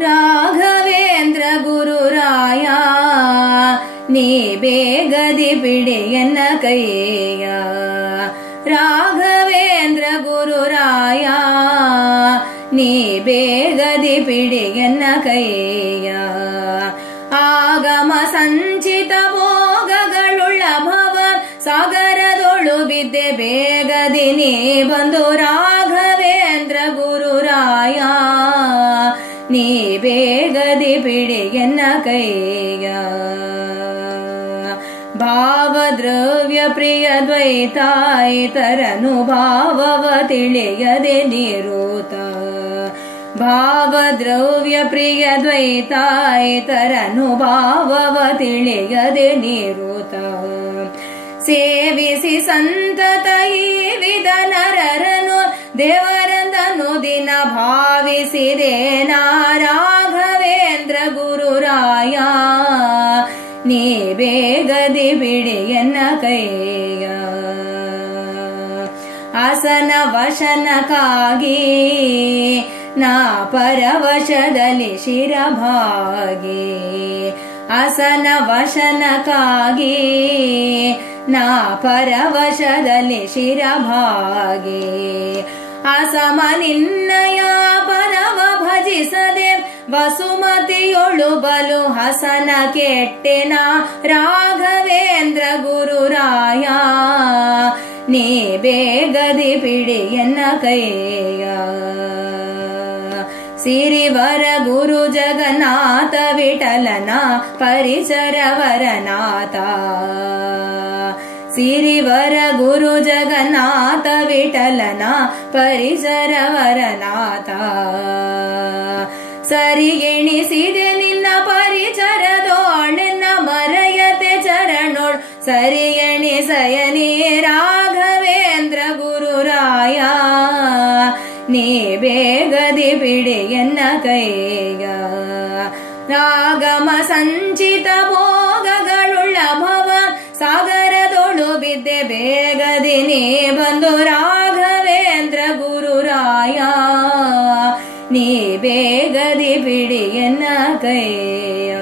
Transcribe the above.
ರಾಘವೇಂದ್ರ ಗುರುರಾಯ ನೀ ಬೇಗದಿ ಬಿಡಿಯನ್ನ ಕೈಯ ರಾಘವೇಂದ್ರ ಗುರುರಾಯ ನೀ ಬೇಗದಿ ಬಿಡಿಯನ್ನ ಕೈಯ ಆಗಮ ಸಂಚಿತ ಭೋಗಗಳುಳ್ಳ ಭವ ಸಾಗರದೊಳು ಬಿದ್ದೆ ಬೇಗದಿ ನೀ ಬಂದು ರಾಘವೇಂದ್ರ ಗುರುರಾಯ ನೀ ಬೇಗದಿ ಬಿಡಿಯನ್ನ ಕೈಯ ಭಾವದ್ರವ್ಯ ಪ್ರಿಯ ದ್ವೈತಾಯಿತರನು ಭಾವವ ತಿಳಿಯದೆ ನಿರೂತ ಭಾವದ್ರವ್ಯ ಪ್ರಿಯ ದ್ವೈತಾಯಿತರನು ಭಾವವ ತಿಳಿಯದೆ ನಿರೂತ ಸೇವಿಸಿ ಸಂತತ ಈ ವಿಧ ನರರನು ದೇವರಂದನು ದಿನ ಭಾವಿಸಿದೆ ನಾ ರಾಘವೇಂದ್ರ ಗುರುರಾಯ ನೀ ಬೇಗದಿ ಬಿಡಿಯನ್ನ ಕೈಯ ಆಸನ ವಶನಕ್ಕಾಗಿ ನಾ ಪರವಶದಲ್ಲಿ ಶಿರಭಾಗಿ ಆಸನ ವಶನಕ್ಕಾಗಿ ನಾ ಪರವಶದಲ್ಲಿ ಶಿರಭಾಗಿ ಅಸಮ ನಿನ್ನಯ ಪರವ ಭಜಿಸದೆ ವಸುಮತಿಯೊಳು ಬಲು ಹಸನ ಕೆಟ್ಟೆನ ರಾಘವೇಂದ್ರ ಗುರುರಾಯ ನೀ ಬೇಗದಿ ಬಿಡಿಯನ್ನ ಕೈಯ ಸಿರಿವರ ಗುರು ಜಗನ್ನಾಥ ವಿಠಲನ ಪರಿಸರವರನಾಥ ಸಿರಿವರ ಗುರು ಜಗನ್ನಾಥ ವಿಠಲನ ಪರಿಸರವರನಾಥ ಸರಿಗೆಣಿಸಿದೆ ನಿನ್ನ ಪರಿಚರದೋಳೆನ್ನ ಮರೆಯತೆ ಚರಣೋಳ್ ಸರಿಗೆಣಿಸಯನೇ ರಾಘವೇಂದ್ರ ಗುರುರಾಯ ನೀ ಬೇಗದಿ ಬಿಡಿಯನ್ನ ಕೈಯ ಆಗಮ ಸಂಚಿತ ಭೋಗಗಳುಳ್ಳ ಭವ ಸಾಗರದೊಳು ಬಿದ್ದೆ ಬೇಗದಿ ನೀ ಬಂದು ರಾಘವೇಂದ್ರ ಗುರುರಾಯ ನೀ ಬೇಗದಿ ಬಿಡಿಯನ್ನ ಕೈಯ